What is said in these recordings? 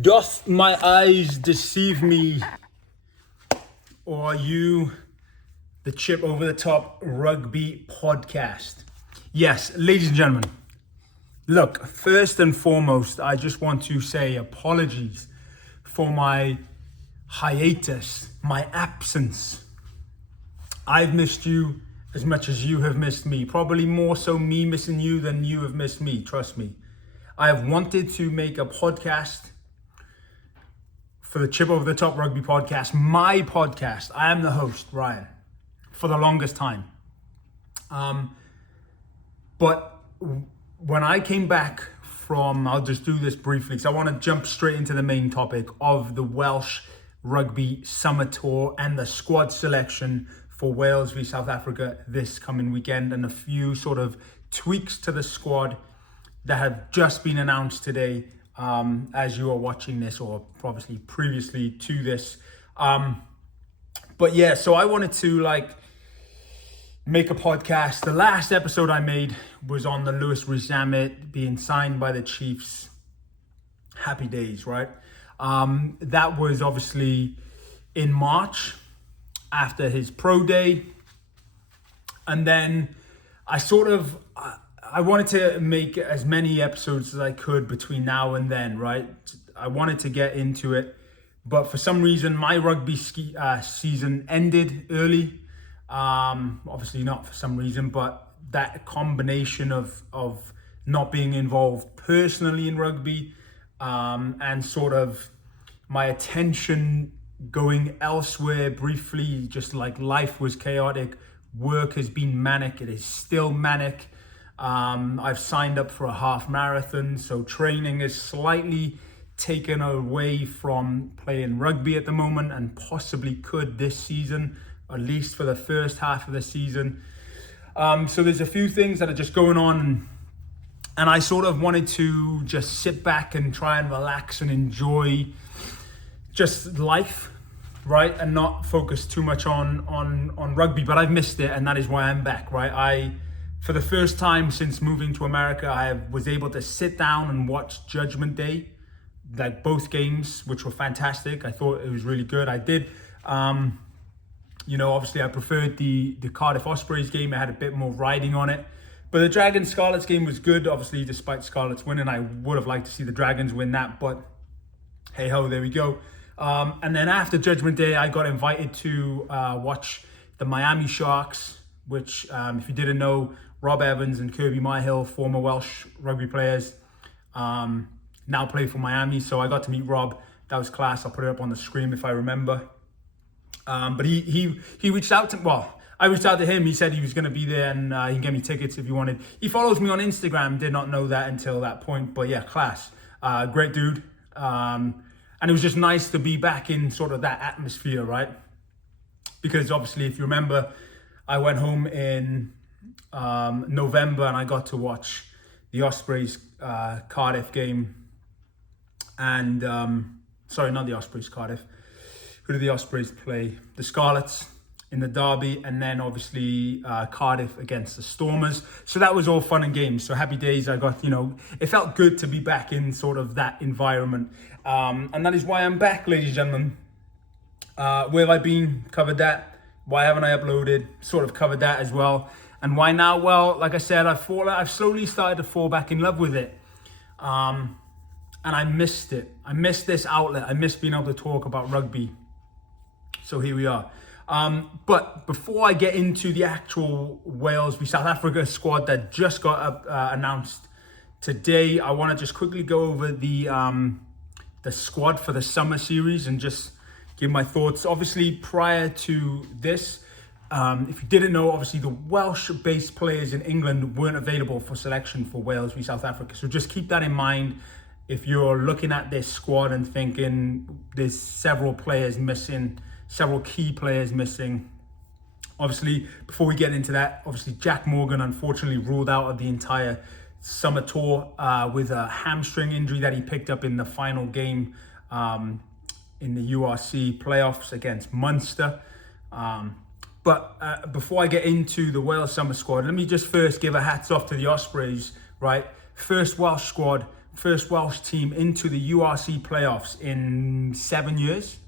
Doth my eyes deceive me, or are you the Chip Over the Top Rugby podcast? Yes, ladies and gentlemen, look, first and foremost, I just want to say apologies for my hiatus, my absence. I've missed you as much as you have missed me. Probably more so me missing you than you have missed me, trust me. I have wanted to make a podcast for the Chip Over the Top Rugby podcast, my podcast. I am the host, Ryan, for the longest time. But when I came back from, I'll just do this briefly because I want to jump straight into the main topic of the Welsh Rugby Summer Tour and the squad selection for Wales v South Africa this coming weekend, and a few sort of tweaks to the squad that have just been announced today as you are watching this, or obviously previously to this. But yeah, so I wanted to make a podcast. The last episode I made was on the Lewis Rees-Zammit being signed by the Chiefs. Happy days, right? That was obviously in March after his pro day. And then I wanted to make as many episodes as I could between now and then, right? I wanted to get into it, but for some reason, my rugby season ended early. Obviously not for some reason, but that combination of not being involved personally in rugby and sort of my attention going elsewhere briefly, just like life was chaotic. Work has been manic. It is still manic. I've signed up for a half marathon, so training is slightly taken away from playing rugby at the moment, and possibly could this season, at least for the first half of the season. So there's a few things that are just going on, and I sort of wanted to just sit back and try and relax and enjoy just life, right? And not focus too much on rugby, but I've missed it, and that is why I'm back, right? For the first time since moving to America, I was able to sit down and watch Judgment Day, like both games, which were fantastic. I thought it was really good. I did, obviously I preferred the Cardiff Ospreys game. It had a bit more riding on it. But the Dragons Scarlets game was good, obviously, despite Scarlets winning. I would have liked to see the Dragons win that, but hey ho, there we go. And then after Judgment Day, I got invited to watch the Miami Sharks, which, if you didn't know, Rob Evans and Kirby Myhill, former Welsh rugby players, now play for Miami. So I got to meet Rob. That was class. I'll put it up on the screen if I remember. But he reached out to, I reached out to him. He said he was going to be there and he can get me tickets if he wanted. He follows me on Instagram. Did not know that until that point. But yeah, class. Great dude. And it was just nice to be back in sort of that atmosphere, right? Because obviously, if you remember, I went home in November and I got to watch the Ospreys Cardiff game. And sorry, not the Ospreys Cardiff. Who did the Ospreys play? The Scarlets in the derby, and then obviously Cardiff against the Stormers. So that was all fun and games. So happy days. I got, it felt good to be back in sort of that environment. And that is why I'm back, ladies and gentlemen. Where have I been? Covered that. Why haven't I uploaded? Sort of covered that as well. And why now? Well, like I said, I've slowly started to fall back in love with it. And I missed it. I missed this outlet. I missed being able to talk about rugby. So here we are. But before I get into the actual Wales v South Africa squad that just got announced today, I want to just quickly go over the squad for the summer series and just give my thoughts. Obviously, prior to this, if you didn't know, obviously the Welsh-based players in England weren't available for selection for Wales v South Africa. So just keep that in mind if you're looking at this squad and thinking there's several players missing, several key players missing. Obviously, before we get into that, obviously Jack Morgan unfortunately ruled out of the entire summer tour with a hamstring injury that he picked up in the final game in the URC playoffs against Munster. But before I get into the Wales summer squad, let me just first give a hats off to the Ospreys, right? First Welsh squad first Welsh team into the URC playoffs in 7 years,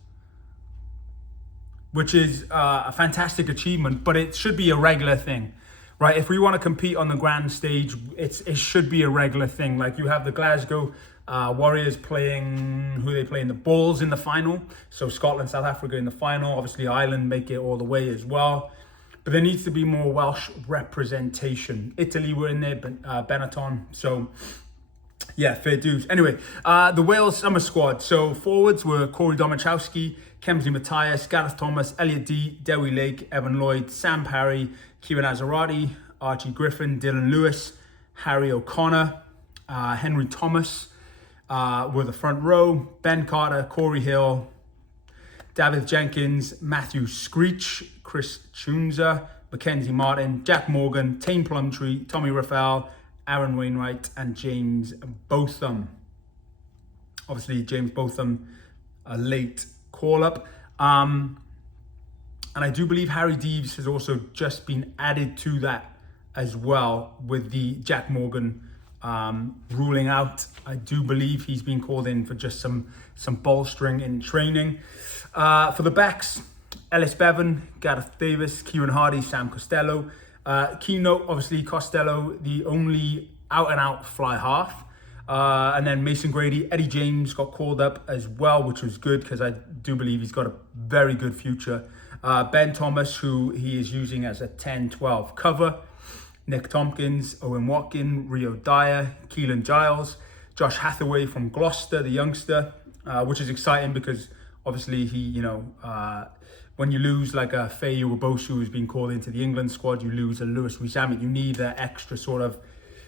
which is a fantastic achievement, but it should be a regular thing, right? If we want to compete on the grand stage, it should be a regular thing. Like, you have the Glasgow Warriors playing, who they playing? The Bulls in the final. So Scotland, South Africa in the final. Obviously Ireland make it all the way as well. But there needs to be more Welsh representation. Italy were in there, Benetton. So yeah, fair dues. Anyway, the Wales summer squad. So forwards were Corey Domachowski, Kemsley Matthias, Gareth Thomas, Elliot Dee, Dewi Lake, Evan Lloyd, Sam Parry, Kieran Azarati, Archie Griffin, Dylan Lewis, Harry O'Connor, Henry Thomas were the front row. Ben Carter, Corey Hill, David Jenkins, Matthew Screech, Chris Chunza, Mackenzie Martin, Jack Morgan, Tane Plumtree, Tommy Raphael, Aaron Wainwright, and James Botham. Obviously, James Botham, a late call-up. And I do believe Harry Deeves has also just been added to that as well, with the Jack Morgan ruling out. I do believe he's been called in for just some bolstering in training. For the backs, Ellis Bevan, Gareth Davis, Kieran Hardy, Sam Costello. Keynote, obviously, Costello, the only out-and-out fly half. And then Mason Grady, Eddie James got called up as well, which was good because I do believe he's got a very good future. Ben Thomas, who he is using as a 10-12 cover. Nick Tompkins, Owen Watkin, Rio Dyer, Keelan Giles, Josh Hathaway from Gloucester, the youngster, which is exciting because obviously he, when you lose like a Faye Uwabosu who's been called into the England squad, you lose a Lewis Rees-Zammit, you need that extra sort of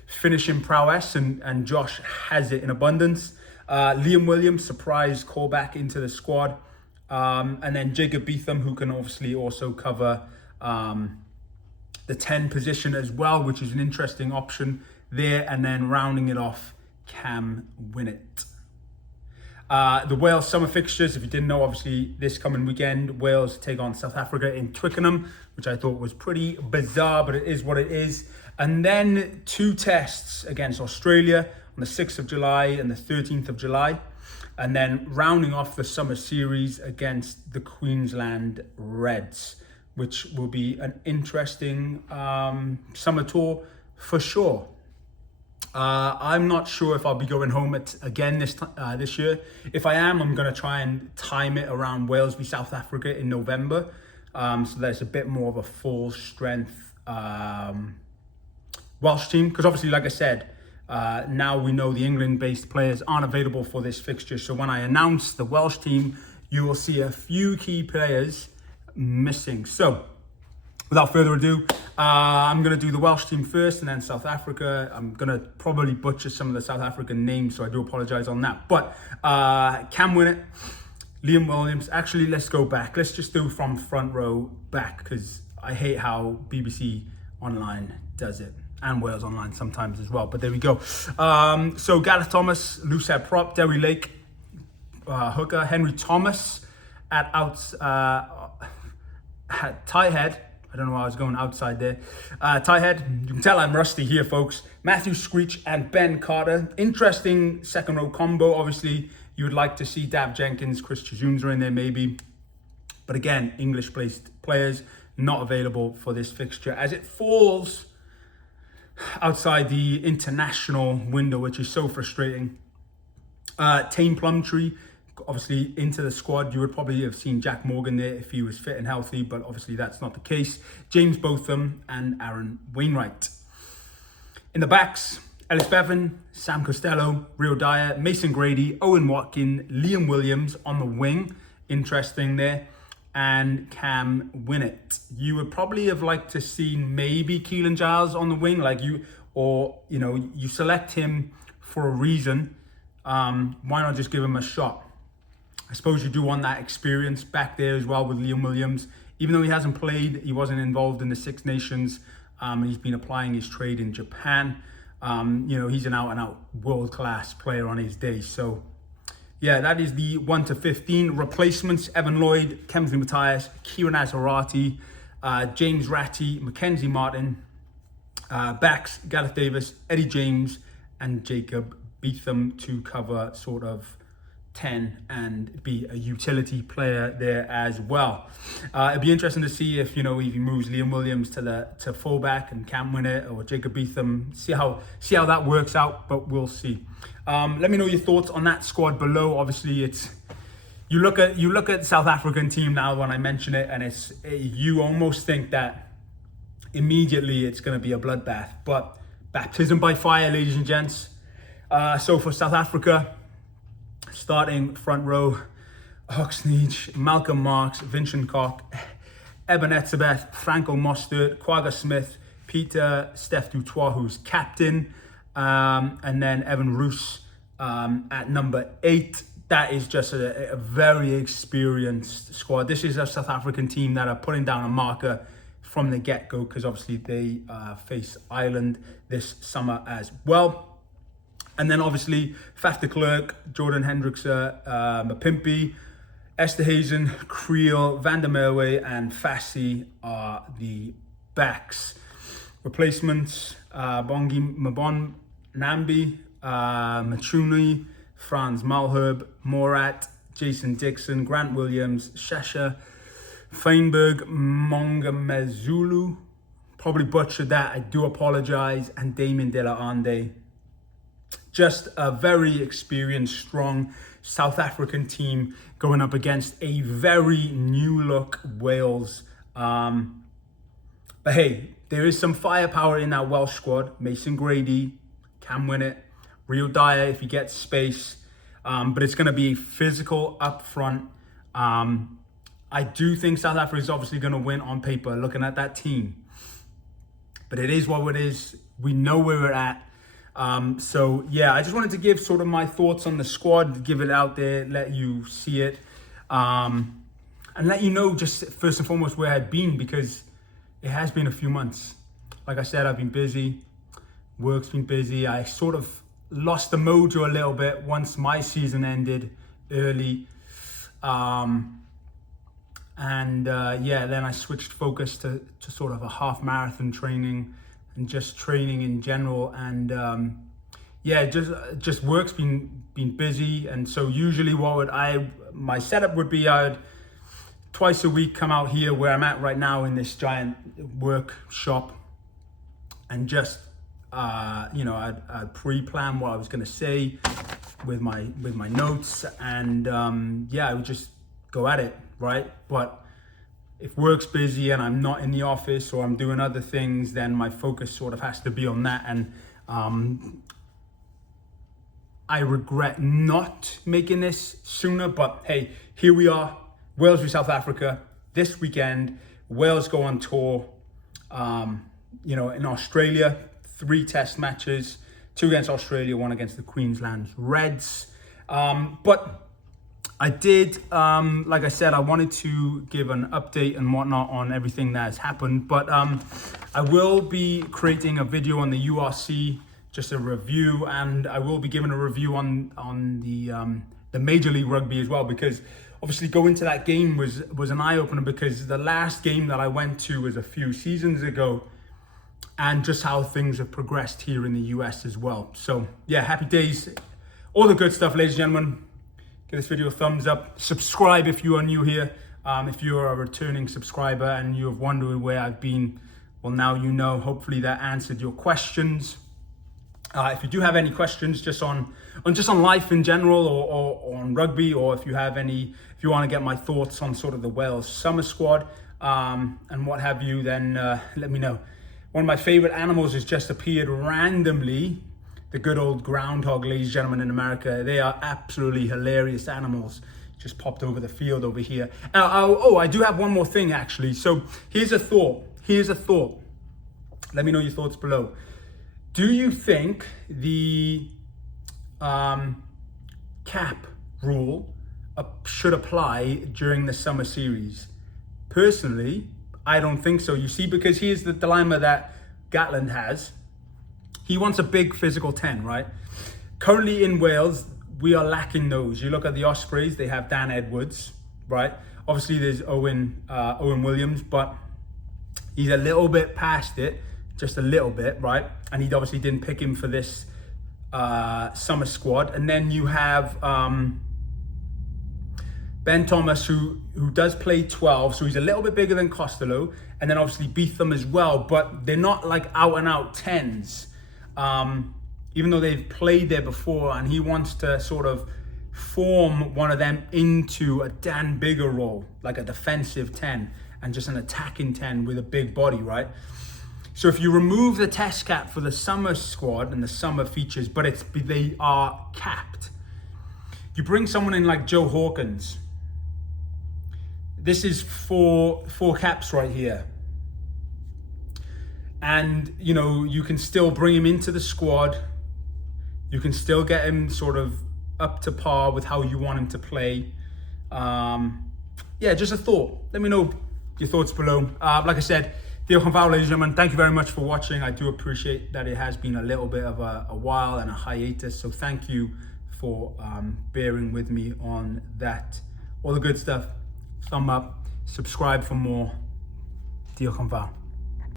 finishing prowess, and Josh has it in abundance. Liam Williams, surprise callback into the squad. And then Jacob Beetham, who can obviously also cover the 10 position as well, which is an interesting option there. And then rounding it off, Cam Winnett. The Wales summer fixtures, if you didn't know, obviously this coming weekend, Wales take on South Africa in Twickenham, which I thought was pretty bizarre, but it is what it is. And then 2 tests against Australia on the 6th of July and the 13th of July. And then rounding off the summer series against the Queensland Reds, which will be an interesting summer tour for sure. I'm not sure if I'll be going home again this year. If I am, I'm going to try and time it around Wales v South Africa in November. So there's a bit more of a full strength Welsh team. Because obviously, like I said, now we know the England-based players aren't available for this fixture. So when I announce the Welsh team, you will see a few key players missing. So without further ado, I'm going to do the Welsh team first and then South Africa. I'm going to probably butcher some of the South African names, so I do apologise on that. But Cam Winnett, Liam Williams. Actually, let's go back. Let's just do from front row back, because I hate how BBC Online does it. And Wales Online sometimes as well. But there we go. So Gareth Thomas, loose head prop. Dewi Lake, hooker. Henry Thomas at tight head. I don't know why I was going outside there. Tight head. You can tell I'm rusty here, folks. Matthew Screech and Ben Carter. Interesting second row combo. Obviously, you would like to see Dav Jenkins, Chris Chizunza in there maybe. But again, English-based players not available for this fixture as it falls outside the international window, which is so frustrating. Tane Plumtree, obviously into the squad. You would probably have seen Jack Morgan there if he was fit and healthy, but obviously that's not the case. James Botham and Aaron Wainwright. In the backs, Ellis Bevan, Sam Costello, Rio Dyer, Mason Grady, Owen Watkin, Liam Williams on the wing. Interesting there. And Cam Winnett. You would probably have liked to see maybe Keelan Giles on the wing, you select him for a reason. Why not just give him a shot? I suppose you do want that experience back there as well with Liam Williams. Even though he hasn't played, he wasn't involved in the Six Nations. He's been applying his trade in Japan. He's an out-and-out world-class player on his day. So yeah, that is the 1 to 15 replacements. Evan Lloyd, Kemsley Matthias, Kieran Azarati, James Ratty, Mackenzie Martin, backs, Gareth Davis, Eddie James, and Jacob Beetham to cover sort of 10 and be a utility player there as well. It'd be interesting to see if, you know, if he moves Liam Williams to fullback and Cam Winnett or Jacob Beetham, see how that works out, but we'll see. Let me know your thoughts on that squad below. Obviously, you look at South African team now when I mention it, and you almost think that immediately it's going to be a bloodbath, but baptism by fire, ladies and gents. So for South Africa, starting front row, Oxnage, Malcolm Marx, Vincent Koch, Eben Etzebeth, Franco Mostert, Quagga Smith, Peter Steph Dutoit, who's captain, and then Evan Roos at number 8. That is just a very experienced squad. This is a South African team that are putting down a marker from the get-go, because obviously they face Ireland this summer as well. And then obviously Faf de Klerk, Jordan Hendrickse, Mapimpi, Esterhazen, Creel, Van der Merwe, and Fassi are the backs. Replacements, Bongi Mabon Nambi, Machuni, Franz Malherb, Morat, Jason Dixon, Grant Williams, Shasha, Feinberg, Mongamezulu, probably butchered that, I do apologize, and Damien De La Ande. Just a very experienced, strong South African team going up against a very new look Wales. But hey, there is some firepower in that Welsh squad. Mason Grady, Cam Winnett, Rio Dyer if he gets space. But it's going to be physical up front. I do think South Africa is obviously going to win on paper, looking at that team. But it is what it is. We know where we're at. So yeah, I just wanted to give sort of my thoughts on the squad, give it out there, let you see it, and let you know just first and foremost where I'd been, because it has been a few months. Like I said, I've been busy, work's been busy. I sort of lost the mojo a little bit once my season ended early. Then I switched focus to sort of a half marathon training and just training in general, and just work's been busy. And so usually my setup would be I'd twice a week come out here where I'm at right now in this giant workshop, and just I'd pre-plan what I was going to say with my notes, and I would just go at it, right? But if work's busy and I'm not in the office or I'm doing other things, then my focus sort of has to be on that. And I regret not making this sooner, but hey, here we are. Wales v South Africa this weekend. Wales go on tour, in Australia, 3 test matches, 2 against Australia, 1 against the Queensland Reds. But I did, like I said, I wanted to give an update and whatnot on everything that has happened, but I will be creating a video on the URC, just a review, and I will be giving a review on the Major League Rugby as well, because obviously going to that game was an eye-opener, because the last game that I went to was a few seasons ago, and just how things have progressed here in the US as well. So yeah, happy days, all the good stuff, ladies and gentlemen. Give this video a thumbs up. Subscribe if you are new here. If you're a returning subscriber and you've wondered where I've been, well, now you know. Hopefully that answered your questions. If you do have any questions just on life in general, or on rugby, or if you want to get my thoughts on sort of the Wales summer squad and what have you, then let me know. One of my favorite animals has just appeared randomly. The good old groundhog, ladies and gentlemen, in America. They are absolutely hilarious animals. Just popped over the field over here. I do have one more thing, actually. So here's a thought. Let me know your thoughts below. Do you think the cap rule should apply during the summer series? Personally, I don't think so. You see, because here's the dilemma that Gatland has. He wants a big physical 10, right? Currently in Wales, we are lacking those. You look at the Ospreys, they have Dan Edwards, right? Obviously there's Owen Williams, but he's a little bit past it, just a little bit, right? And he obviously didn't pick him for this summer squad. And then you have Ben Thomas, who does play 12, so he's a little bit bigger than Costello, and then obviously Beetham as well, but they're not like out and out 10s, even though they've played there before, and he wants to sort of form one of them into a Dan Bigger role, like a defensive 10 and just an attacking 10 with a big body, right? So if you remove the test cap for the summer squad and the summer features, but they are capped, you bring someone in like Joe Hawkins. This is four caps right here. And, you know, you can still bring him into the squad. You can still get him sort of up to par with how you want him to play. Yeah, just a thought. Let me know your thoughts below. Like I said, Diolch Yn Fawr, ladies and gentlemen. Thank you very much for watching. I do appreciate that it has been a little bit of a while and a hiatus. So thank you for bearing with me on that. All the good stuff. Thumb up, subscribe for more. Diolch Yn Fawr.